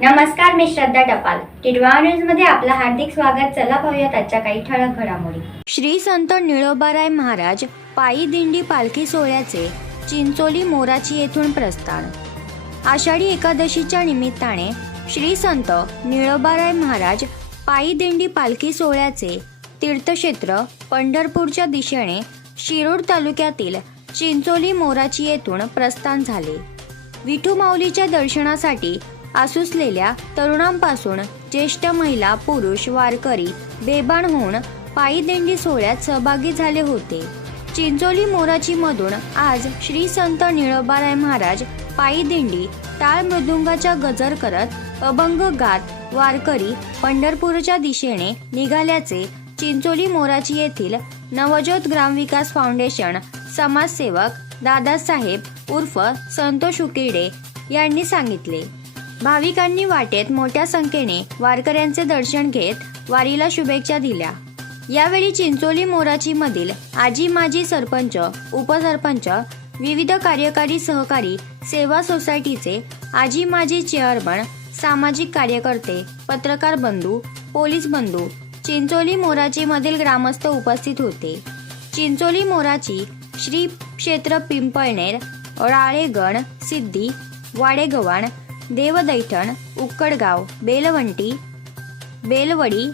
नमस्कार मी श्रद्धा टपाल. टिडवा न्यूजमध्ये आपलं हार्दिक स्वागत. चला पाहूयात आजच्या काही ठळक घडामोडी. श्री संत निळोबाराय महाराज पायी दिंडी पालखी सोहळ्याचे चिंचोली मोराची येथून प्रस्थान. आषाढी एकादशीच्या निमित्ताने श्री संत निळोबाराय महाराज पायी दिंडी पालखी सोहळ्याचे तीर्थक्षेत्र पंढरपूरच्या दिशेने शिरूर तालुक्यातील चिंचोली मोराची येथून प्रस्थान झाले. विठू माऊलीच्या दर्शनासाठी आसुसलेल्या तरुणांपासून ज्येष्ठ महिला पुरुष वारकरी बेबाण होऊन पायी दिंडी सोहळ्यात सहभागी झाले होते. चिंचोली मोराची मधून आज श्री संत निळोबाराय महाराज पायी दिंडी टाळ मृदुंगाच्या गजर करत अभंग गात वारकरी पंढरपूरच्या दिशेने निघाल्याचे चिंचोली मोराची येथील नवज्योत ग्रामविकास फाउंडेशन समाजसेवक दादासाहेब उर्फ संतोष उकिरडे यांनी सांगितले. भाविकांनी वाटेत मोठ्या संख्येने वारकऱ्यांचे दर्शन घेत वारीला शुभेच्छा दिल्या. यावेळी चिंचोली मोराची मधील आजी माजी सरपंच उपसरपंच विविध कार्यकारी सहकारी सेवा सोसायटीचे आजी माजी चेअरमन सामाजिक कार्यकर्ते पत्रकार बंधू पोलीस बंधू चिंचोली मोराची मधील ग्रामस्थ उपस्थित होते. चिंचोली मोराची श्री क्षेत्र पिंपळनेर राळेगण सिद्धी वाडेगव्हाण देवदैठण उक्कडगाव बेलवंटी बेलवडी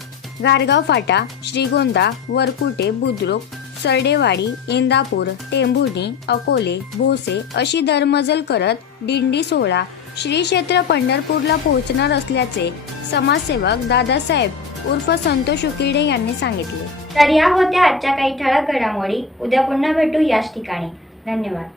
गारगाव फाटा श्रीगोंदा वरकुटे बुद्रुक सरडेवाडी इंदापूर टेंभुर्णी अकोले भोसे अशी दरमजल करत दिंडी सोहळा श्री क्षेत्र पंढरपूरला पोहोचणार असल्याचे समाजसेवक दादासाहेब उर्फ संतोष उकिरडे यांनी सांगितले. तर या होत्या आजच्या काही ठळक घडामोडी. उद्या पुन्हा भेटू याच ठिकाणी. धन्यवाद.